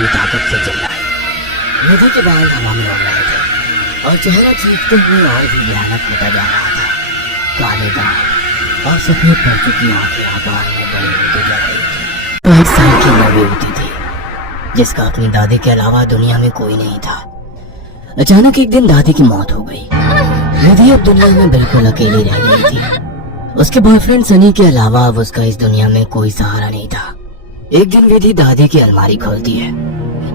पूरी ताकत से चिल्लाई। विधि के बाल हवा में उड़ रहे थे और चेहरा चीखते हुए और भी भयानक होता जा रहा था। काले दांत और सफेद पड़ चुकी आंखें आकार में बड़ी होती जा रही थी। 5 साल की नवी होती थी जिसका अपनी दादी के अलावा दुनिया में कोई नहीं था। अचानक एक दिन दादी की मौत हो गई। विधि अब दुनिया में बिल्कुल अकेली रह गई थी। उसके बॉयफ्रेंड सनी के अलावा अब उसका इस दुनिया में कोई सहारा नहीं था। एक दिन विधि दादी की अलमारी खोलती है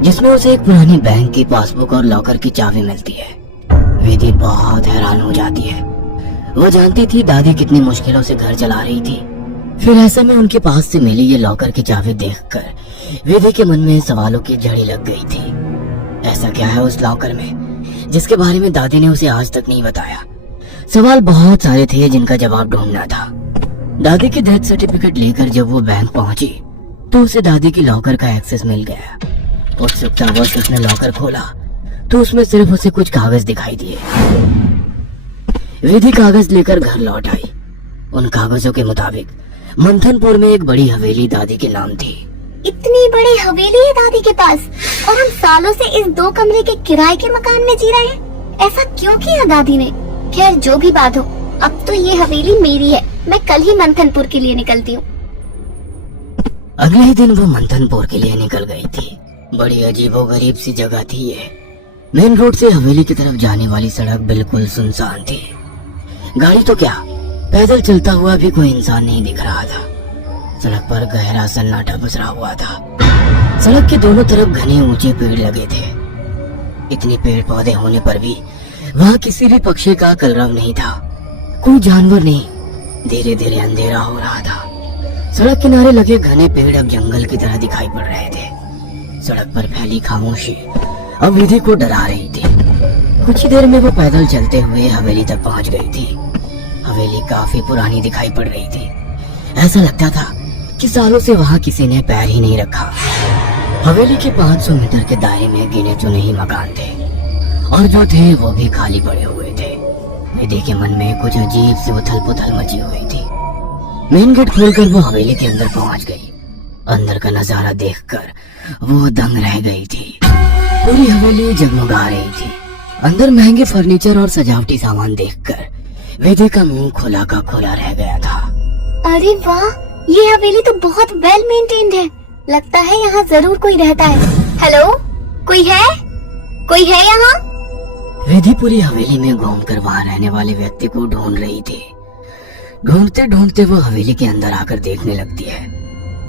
जिसमें उसे एक पुरानी बैंक की पासबुक और लॉकर की चाबी मिलती है। विधि बहुत हैरान हो जाती है। वो जानती थी दादी कितनी मुश्किलों से घर चला रही थी। फिर ऐसे में उनके पास से मिली ये लॉकर की चाबी देखकर विधि के मन में सवालों की झड़ी लग गई थी। ऐसा क्या है उस लॉकर में जिसके बारे में दादी ने उसे आज तक नहीं बताया? सवाल बहुत सारे थे जिनका जवाब ढूंढना था। दादी की डेथ सर्टिफिकेट लेकर जब वो बैंक पहुंची तो उसे दादी की लॉकर का एक्सेस मिल गया। उत्सुकतावश उसने लॉकर खोला तो उसमें सिर्फ उसे कुछ कागज दिखाई दिए। विधि कागज लेकर घर लौट आई। उन कागजों के मुताबिक मंथनपुर में एक बड़ी हवेली दादी के नाम थी। इतनी बड़ी हवेली है दादी के पास और हम सालों से इस 2 कमरे के किराए के मकान में जी रहे हैं। ऐसा क्यों किया दादी ने? खैर जो भी बात हो, अब तो ये हवेली मेरी है। मैं कल ही मंथनपुर के लिए निकलती हूँ। अगले ही दिन वो मंथनपुर के लिए निकल गई थी। बड़ी अजीबोगरीब सी जगह थी ये। मेन रोड से हवेली की तरफ जाने वाली सड़क बिल्कुल सुनसान थी। गाड़ी तो क्या, पैदल चलता हुआ भी कोई इंसान नहीं दिख रहा था। सड़क पर गहरा सन्नाटा पसरा हुआ था। सड़क के दोनों तरफ घने ऊंचे पेड़ लगे थे। इतने पेड़ पौधे होने पर भी वहाँ किसी भी पक्षी का कलरव नहीं था। कोई जानवर नहीं। धीरे धीरे अंधेरा हो रहा था। सड़क किनारे लगे घने पेड़ अब जंगल की तरह दिखाई पड़ रहे थे। सड़क पर फैली खामोशी अब विधि को डरा रही थी। कुछ ही देर में वो पैदल चलते हुए हवेली तक पहुंच गई थी। हवेली काफी पुरानी दिखाई पड़ रही थी। ऐसा लगता था कि सालों से वहाँ किसी ने पैर ही नहीं रखा। हवेली के 500 मीटर के दायरे में गिने चुने ही मकान थे और जो थे वो भी खाली पड़े हुए थे। विधि के मन में कुछ अजीब सी उथल पुथल मची हुई थी। मेन गेट खोलकर वो हवेली के अंदर पहुंच गई। अंदर का नजारा देखकर वो दंग रह गई थी। पूरी हवेली जगमगा रही थी। अंदर महंगे फर्नीचर और सजावटी सामान देखकर विधि का मुंह खुला का खुला रह गया था। अरे वाह, ये हवेली तो बहुत वेल मेंटेन्ड है। लगता है यहाँ जरूर कोई रहता है। हेलो, कोई है? कोई है यहाँ? विधि पूरी हवेली में घूमकर वहाँ रहने वाले व्यक्ति को ढूंढ रही थी। ढूंढते ढूंढते वो हवेली के अंदर आकर देखने लगती है।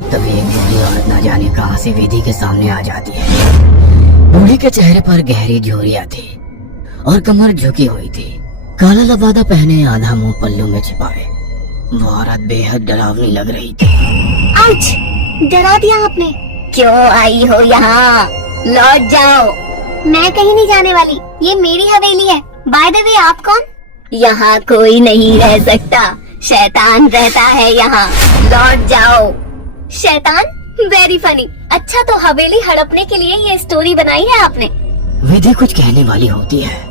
तभी एक बूढ़ी औरत न जाने कहां से विधि के सामने आ जाती है। बूढ़ी के चेहरे पर गहरी झुर्रियां थी और कमर झुकी हुई थी। काला लबादा पहने, आधा मुंह पल्लू में छिपाए वो औरत बेहद डरावनी लग रही थी। आउच! डरा दिया आपने। क्यों आई हो यहाँ? लौट जाओ। मैं कहीं नहीं जाने वाली। ये मेरी हवेली है। बाय द वे, आप कौन? यहाँ कोई नहीं रह सकता। शैतान रहता है यहाँ। लौट जाओ। शैतान? Very funny. अच्छा, तो हवेली हड़पने के लिए ये स्टोरी बनाई है आपने? विधि कुछ कहने वाली होती है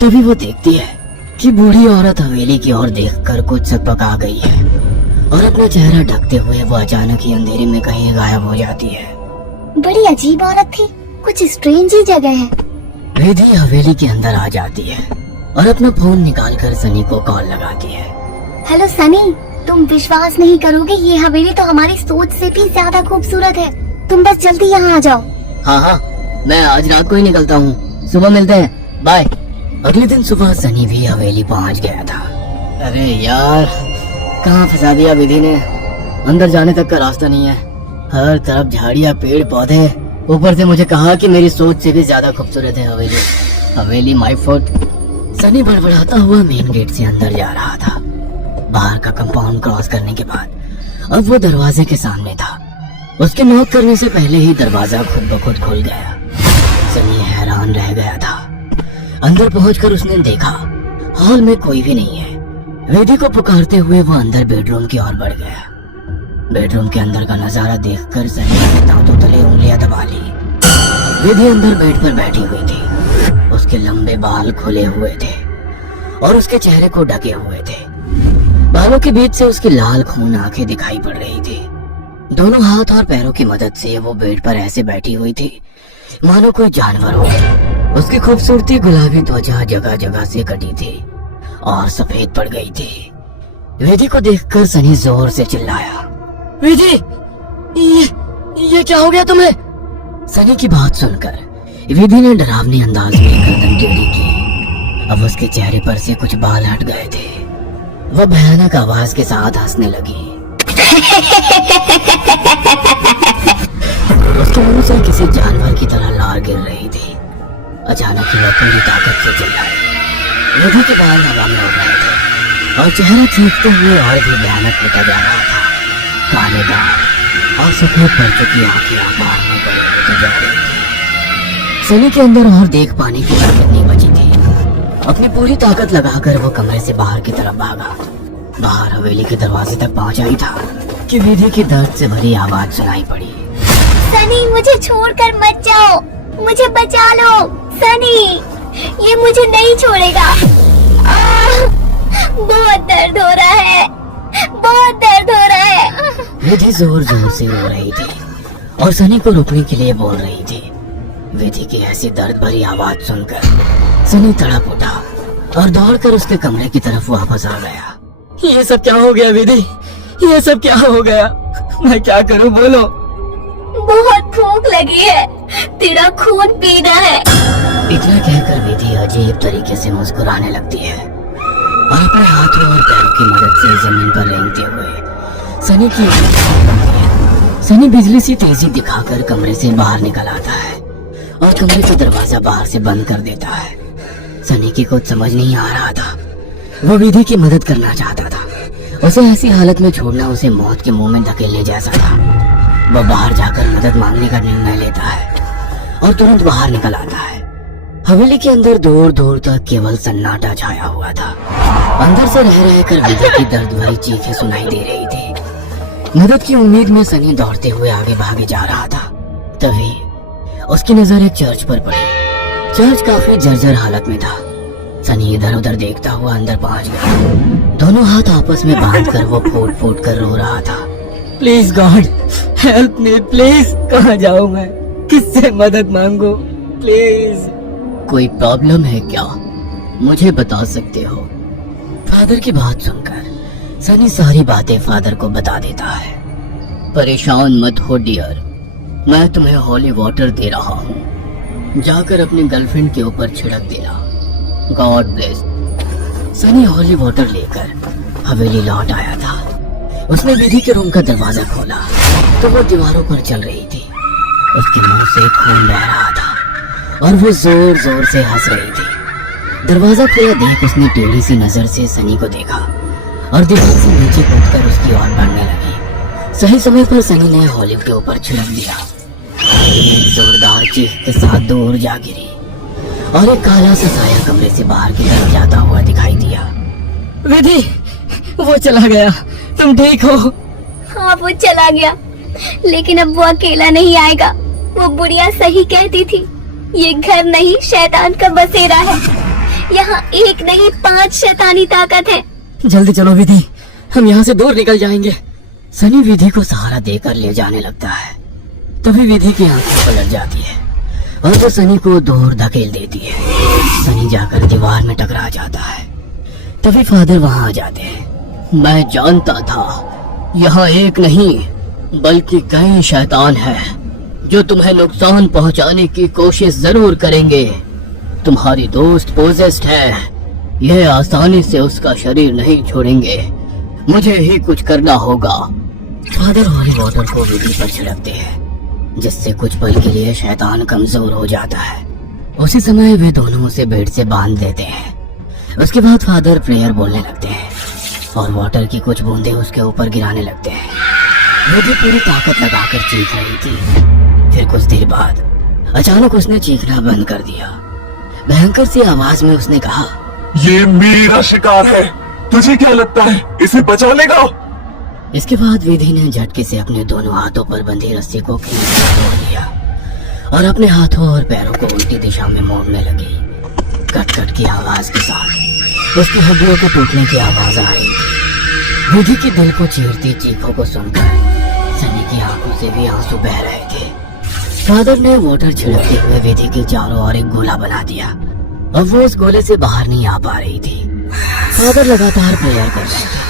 तभी वो देखती है कि बूढ़ी औरत हवेली की ओर देखकर कुछ सकपका गई है और अपना चेहरा ढकते हुए वो अचानक ही अंधेरे में कहीं गायब हो जाती है। बड़ी अजीब औरत थी। कुछ स्ट्रेंज ही जगह है। विधि हवेली के अंदर आ जाती है और अपना फोन निकालकर सनी को कॉल लगाती है। हेलो सनी, तुम विश्वास नहीं करोगे, ये हवेली तो हमारी सोच से भी ज्यादा खूबसूरत है। तुम बस जल्दी यहाँ आ जाओ। हाँ, मैं आज रात को ही निकलता हूँ। सुबह मिलते हैं, बाय। अगले दिन सुबह सनी भी हवेली पहुँच गया था। अरे यार, कहाँ फंसा दिया विधि ने। अंदर जाने तक का रास्ता नहीं है। हर तरफ झाड़ियाँ, पेड़ पौधे। ऊपर से मुझे कहा कि मेरी सोच से भी ज्यादा खूबसूरत है हवेली माय फुट। सनी बड़बड़ाता हुआ मेन गेट से अंदर जा रहा था। बाहर का कंपाउंड क्रॉस करने के बाद अब वो दरवाजे के सामने था। उसके नॉक करने से पहले ही दरवाजा खुद ब खुद खुल गया। सनी हैरान रह गया था। अंदर पहुंचकर उसने देखा हॉल में कोई भी नहीं है। विधि को पुकारते हुए वो अंदर बेडरूम की ओर बढ़ गया। बेडरूम के अंदर का नजारा देखकर सनी ने दांतों तले उंगलियां दबा ली। विधि अंदर बेड पर बैठी हुई थी। उसके लंबे बाल खुले हुए थे और उसके चेहरे को ढके हुए थे। बालों के बीच से उसकी लाल खून आंखें दिखाई पड़ रही थी। दोनों हाथ और पैरों की मदद से वो बेड पर ऐसे बैठी हुई थी मानो कोई जानवर हो। उसकी खूबसूरती गुलाबी त्वचा जगह जगह से कटी थी और सफेद पड़ गई थी। विधि को देखकर सनी जोर से चिल्लाया, विधि, ये क्या हो गया तुम्हें? सनी की बात सुनकर विधि ने डरावनी अंदाज में गर्दन टेढ़ी की। अब उसके चेहरे पर से कुछ बाल हट गए थे। वह भयानक आवाज के साथ हंसने लगी। उसके मुंह से किसी जानवर की तरह लार गिर रही थी। अचानक ही वह पूरी ताकत से चिल्लाई। विधि के बाल हवा में उड़ रहे थे और चेहरा चीखते हुए और भी भयानक होता जा रहा था। काले बाल और सफेद पड़ चुकी आंखें आकार में बड़े होते जा रही थी। सनी के अंदर और देख पाने की ताकत नहीं बची थी। अपनी पूरी ताकत लगाकर वो कमरे से बाहर की तरफ भागा। बाहर हवेली के दरवाजे तक पहुंचा ही था कि विधि की दर्द से भरी आवाज सुनाई पड़ी। सनी, मुझे छोड़कर मत जाओ, मुझे बचा लो। सनी, ये मुझे नहीं छोड़ेगा। बहुत दर्द हो रहा है, बहुत दर्द हो रहा है। विधि जोर जोर से रो रही थी और सनी को रुकने के लिए बोल रही थी। विधि की ऐसी दर्द भरी आवाज सुनकर सनी तड़प उठा और दौड़कर उसके कमरे की तरफ वापस आ गया। ये सब क्या हो गया विधि? ये सब क्या हो गया? मैं क्या करूं, बोलो। बहुत भूख लगी है, तेरा खून पीना है। इतना कहकर विधि अजीब तरीके से मुस्कुराने लगती है और अपने हाथों और पैरों की मदद से जमीन पर रेंगते हुए सनी की सनी बिजली सी तेजी दिखाकर कमरे से बाहर निकल आता है और कमरे का दरवाजा बाहर से बंद कर देता है। सनी की कुछ समझ नहीं आ रहा था। वो विधि की मदद करना चाहता था। उसे ऐसी हालत में छोड़ना उसे मौत के मुंह में धकेलने जैसा था। वह बाहर जाकर मदद मांगने का निर्णय लेता है और तुरंत बाहर निकल आता है। हवेली के अंदर दूर दूर तक केवल सन्नाटा छाया हुआ था। अंदर से रह रहकर विधि की दर्द भरी चीखें सुनाई दे रही थी। मदद की उम्मीद में सनी दौड़ते हुए आगे भागे जा रहा था। तभी उसकी नजर एक चर्च पर पड़ी। चर्च काफी जर्जर हालत में था। सनी इधर उधर देखता हुआ अंदर पहुंच गया। दोनों हाथ आपस में बांधकर वो फूट फूट कर रो रहा था। Please God help me, please. कहाँ जाऊं मैं? किससे मदद मांगू? प्लीज। कोई प्रॉब्लम है क्या? मुझे बता सकते हो? फादर की बात सुनकर सनी सारी बातें फादर को बता देता है। परेशान मत हो डियर, मैं तुम्हें हॉली वाटर दे रहा हूँ। जाकर अपनी गर्लफ्रेंड के ऊपर छिड़क देना। God bless. Sunny holy water लेकर हवेली लौट आया था। उसने विधि के रूम का दरवाजा खोला तो वो दीवारों पर चल रही थी। उसके मुंह से खून बह रहा था और वो जोर जोर से हंस रही थी। दरवाजा खुला देख उसने टेढ़ी सी नजर से सनी को देखा और दीवार से नीचे कूदकर उसकी ओर बढ़ने लगी। सही समय पर सनी ने हॉलिव के ऊपर छिड़क दिया। एक जोरदार चीख के साथ दूर जा गिरी और एक काला सा साया कमरे से बाहर की तरफ जाता हुआ दिखाई दिया। विधि, वो चला गया। तुम ठीक हो? हाँ, वो चला गया, लेकिन अब वो अकेला नहीं आएगा। वो बुढ़िया सही कहती थी, ये घर नहीं शैतान का बसेरा है। यहाँ एक नहीं 5 शैतानी ताकत है। जल्दी चलो विधि, हम यहाँ से दूर निकल जाएंगे। सनी विधि को सहारा देकर ले जाने लगता है। तभी विधि की आंखें पलट जाती है और वो सनी को दूर धकेल देती है। सनी जाकर दीवार में टकरा जाता है। तभी फादर वहाँ आ जाते हैं। मैं जानता था यहाँ एक नहीं बल्कि कई शैतान हैं जो तुम्हें नुकसान पहुँचाने की कोशिश जरूर करेंगे। तुम्हारी दोस्त पोजेस्ड है, यह आसानी से उसका शरीर नहीं छोड़ेंगे। मुझे ही कुछ करना होगा। फादर हॉली वाटर को विधि पर छिड़कते हैं जिससे कुछ पल के लिए शैतान कमजोर हो जाता है। उसी समय वे दोनों उसे बेड से बांध देते हैं। उसके बाद फादर प्रेयर बोलने लगते हैं और वाटर की कुछ बूंदें उसके ऊपर गिराने लगते हैं। विधि पूरी ताकत लगाकर चीख रही थी। फिर कुछ देर बाद अचानक उसने चीखना बंद कर दिया। भयंकर सी आवाज में उसने कहा, ये मेरा शिकार है, तुझे क्या लगता है इसे बचा लेगा? इसके बाद विधि ने झटके से अपने दोनों हाथों पर बंधी रस्सी को खींचकर तोड़ दिया और अपने हाथों और पैरों को उल्टी दिशा में मोड़ने लगी। कट कट की आवाज के साथ उसकी हड्डियों के टूटने की आवाज आ रही थी। विधि के दिल को चीरती चीखों को सुनकर सनी की आंखों से भी आंसू बह रहे थे। फादर ने वाटर छिड़कते हुए वेदी के चारों ओर एक गोला बना दिया। अब वो उस गोले से बाहर नहीं आ पा रही थी। फादर लगातार प्रेयर कर रहे थे।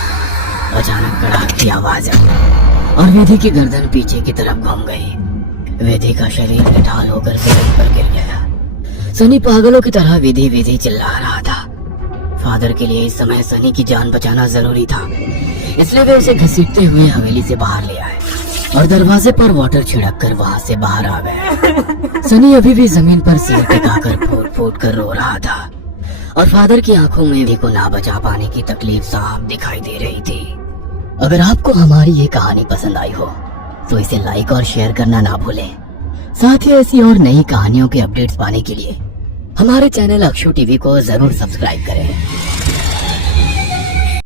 अचानक कड़ाक की आवाज आई और वेदी की गर्दन पीछे की तरफ घूम गई। वेदी का शरीर निठाल होकर जमीन पर गिर गया। सनी पागलों की तरह वेदी वेदी चिल्ला रहा था। फादर के लिए इस समय सनी की जान बचाना जरूरी था, इसलिए वे उसे घसीटते हुए हवेली से बाहर ले आए और दरवाजे पर वाटर छिड़क कर वहां से बाहर आ गए। सनी अभी भी जमीन पर सिर टिकाकर फूट फूट कर रो रहा था और फादर की आंखों में वेदी को ना बचा पाने की तकलीफ साफ दिखाई दे रही थी। अगर आपको हमारी ये कहानी पसंद आई हो तो इसे लाइक और शेयर करना ना भूलें। साथ ही ऐसी और नई कहानियों के अपडेट्स पाने के लिए हमारे चैनल अक्षु टीवी को जरूर सब्सक्राइब करें।